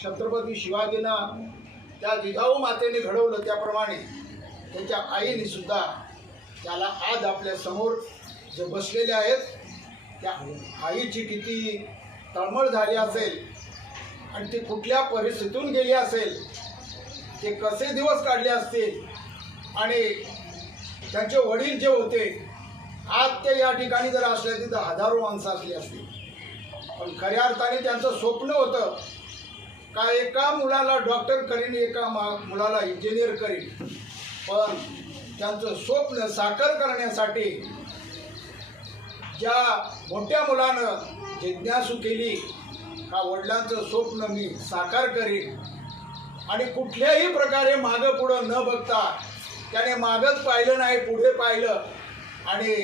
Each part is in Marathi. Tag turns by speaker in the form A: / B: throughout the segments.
A: छत्रपती शिवाजीनं त्या जिजाऊ मातेने घडवलं त्याप्रमाणे त्याच्या आईने सुद्धा त्याला आज आपल्यासमोर जे बसलेले आहेत त्या आईची किती तळमळ झाली असेल आणि ती कुठल्या परिस्थितीतून गेली असेल ते कसे दिवस काढले असतील आणि त्यांचे वडील जे होते आज ते या ठिकाणी जर असले तिथं हजारो माणसं असली असतील पण खऱ्या अर्थाने त्यांचं स्वप्न होतं का एका मुलाला डॉक्टर करीन एका मा मुलाला इंजिनियर करीन. पण त्यांचं स्वप्न साकार करण्यासाठी ज्या मोठ्या मुलानं जिज्ञासू केली का वडिलांचं स्वप्न मी साकार करीन आणि कुठल्याही प्रकारे मागं पुढं न बघता त्याने मागंच पाहिलं नाही पुढे पाहिलं आणि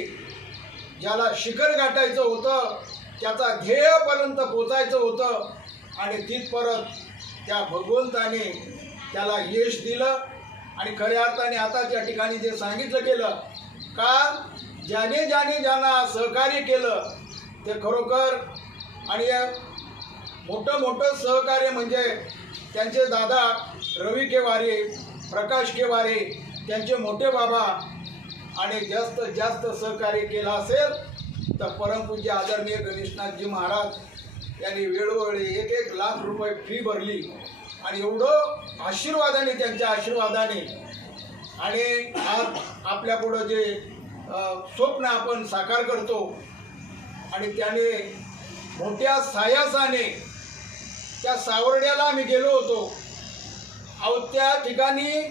A: ज्याला शिखर गाठायचं होतं त्याचा ध्येयपर्यंत पोचायचं होतं आणि तीच परत त्या भगवंताने त्याला यश दिलं आणि खऱ्या अर्थाने आता त्या ठिकाणी जे सांगितलं गेलं का ज्याने ज्याने ज्यांना सहकार्य केलं ते खरोखर आणि मोठं मोठं सहकार्य म्हणजे त्यांचे दादा रवी केवारे प्रकाश केवारे त्यांचे मोठे बाबा आणि जास्त जास्त सहकार्य केलं असेल तर परमपूज्य आदरणीय गणेशनाथजी महाराज यांनी वेळोवेळी एक एक लाख रुपये फी भरली. आणि एवढं आशीर्वादाने त्यांच्या आशीर्वादाने. आणि आज आपल्यापुढं जे स्वप्न आपण साकार करतो आणि त्याने मोठ्या सायासाने त्या सावर्ड्याला आम्ही गेलो होतो. अहो त्या ठिकाणी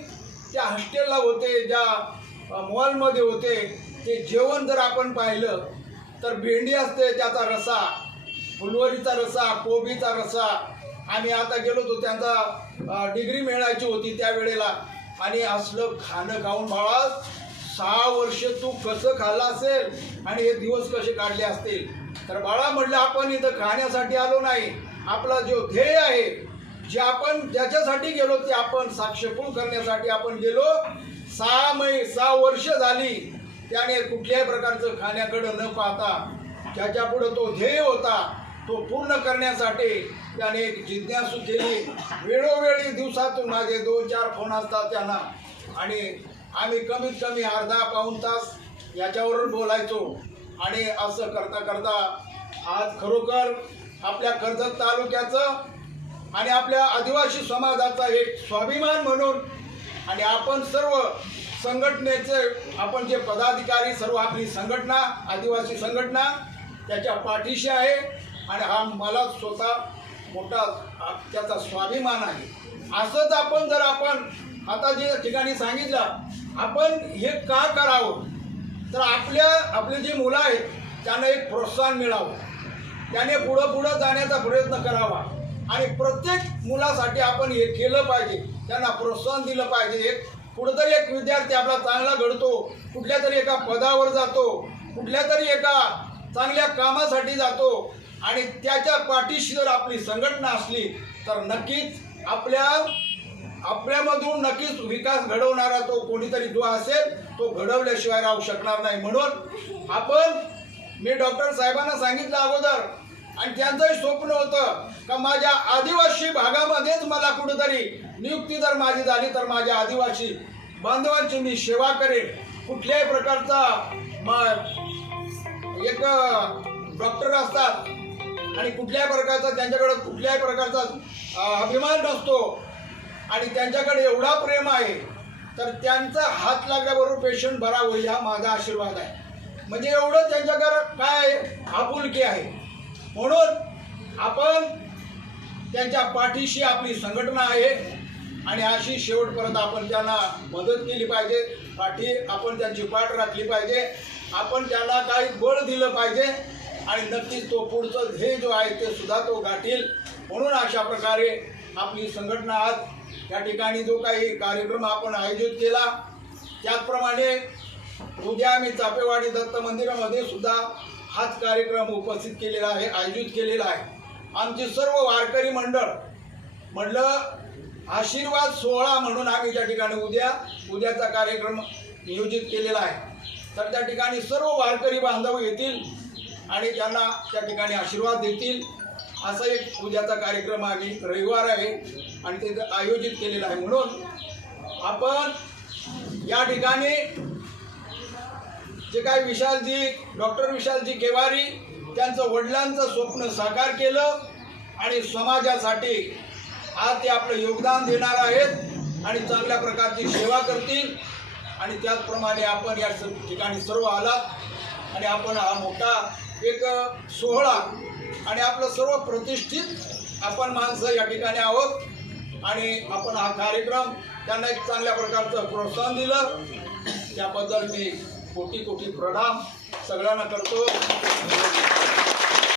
A: त्या हॉस्टेलला होते ज्या मॉलमध्ये होते ते जेवण जर आपण पाहिलं तर भेंडी असते त्याचा रसा. फुलवरीचा रसा कोबीचा रसा. आम्ही आता गेलो होतो त्यांचा डिग्री मिळायची होती त्यावेळेला आणि असलं खाणं खाऊन बाळा सहा वर्ष तू कसं खाल्लं असेल आणि हे दिवस कसे काढले असतील? तर बाळा म्हटलं आपण इथं खाण्यासाठी आलो नाही. आपला जो ध्येय आहे जे आपण ज्याच्यासाठी गेलो ते आपण साक्षपूर्ण करण्यासाठी आपण गेलो. सहा मै सहा वर्ष झाली त्याने कुठल्याही प्रकारचं खाण्याकडं न पाहता ज्याच्यापुढं तो ध्येय होता तो पूर्ण करण्यासाठी त्याने एक जिज्ञासू केली. वेळोवेळी दिवसातून माझे दोन चार फोन असतात त्यांना. आणि आम्ही कमीत कमी अर्धा पाऊण तास याच्यावरून बोलायचो. आणि असं करता करता आज खरोखर आपल्या कर्जत तालुक्याचं आणि आपल्या आदिवासी समाजाचा एक स्वाभिमान म्हणून आणि आपण सर्व संघटनेचे आपण जे पदाधिकारी सर्व आपली संघटना आदिवासी संघटना त्याच्या पाठीशी आहे. आणि हा मला स्वतः मोठा त्याचा स्वाभिमान आहे. असंच आपण जर आपण आता जे ठिकाणी सांगितलं आपण हे का करावं? तर आपल्या आपले जे मुलं आहेत त्यांना एक प्रोत्साहन मिळावं. त्याने पुढं पुढं जाण्याचा प्रयत्न करावा. आणि प्रत्येक मुलासाठी आपण हे केलं पाहिजे. त्यांना प्रोत्साहन दिलं पाहिजे. एक कुठंतरी एक विद्यार्थी आपला चांगला घडतो कुठल्या तरी एका पदावर जातो कुठल्या तरी एका चांगल्या कामासाठी जातो आणि त्याच्या पाठीशी जर आपली संघटना असली तर नक्कीच आपल्या आपल्यामधून नक्कीच विकास घडवणारा तो कोणीतरी जो असेल तो घडवल्याशिवाय राहू शकणार नाही. म्हणून आपण मी डॉक्टर साहेबांना सांगितलं अगोदर आणि त्यांचंही स्वप्न होतं का माझ्या आदिवासी भागामध्येच मला कुठेतरी नियुक्ती जर माझी झाली तर माझ्या आदिवासी बांधवांची मी सेवा करेन. कुठल्याही प्रकारचा म- एक डॉक्टर असतात आणि कुठल्याही प्रकारचा त्यांच्याकडे कुठल्याही प्रकारचा अभिमान नसतो. आणि त्यांच्याकडे एवढा प्रेम आहे तर त्यांचा हात लागल्याबरोबर पेशंट बरा होईल हा माझा आशीर्वाद आहे. म्हणजे एवढं त्यांच्याकडं काय आपुलकी आहे. म्हणून आपण त्यांच्या पाठीशी आपली संघटना आहे आणि अशी शेवटपर्यंत आपण त्यांना मदत केली पाहिजे पाठी आपण त्यांची पाठ राखली पाहिजे आपण त्यांना काही बळ दिलं पाहिजे आणि नक्कीच तो पुढचं ध्येय जो आहे ते सुद्धा तो गाठील. म्हणून अशा प्रकारे आपली संघटना आज या ठिकाणी जो काही कार्यक्रम आपण आयोजित केला त्याचप्रमाणे उद्या आम्ही चापेवाडी दत्त मंदिरामध्ये सुद्धा हाच कार्यक्रम उपस्थित केलेला आहे आयोजित केलेला आहे. आमची सर्व वारकरी मंडळ म्हटलं आशीर्वाद सोहळा म्हणून आम्ही त्या ठिकाणी उद्या उद्याचा कार्यक्रम नियोजित केलेला आहे. तर त्या ठिकाणी सर्व वारकरी बांधव येतील. आणि त्यांना त्या ठिकाणी आशीर्वाद देतील असा एक पूजाचा कार्यक्रम आम्ही रविवार आहे आणि ते आयोजित केलेला आहे. म्हणून आपण या ठिकाणी जे काय विशालजी डॉक्टर विशालजी केवारी त्यांचं वडिलांचं स्वप्न साकार केलं आणि समाजासाठी आज ते आपलं योगदान देणार आहेत आणि चांगल्या प्रकारची सेवा करतील. आणि त्याचप्रमाणे आपण या ठिकाणी सर्व आलात आणि आपण हा मोठा एक सोहळा आणि आपलं सर्व प्रतिष्ठित आपण माणसं या ठिकाणी आहोत. आणि आपण हा कार्यक्रम त्यांना एक चांगल्या प्रकारचं प्रोत्साहन दिलं. त्याबद्दल मी कोटी कोटी प्रणाम सगळ्यांना करतो.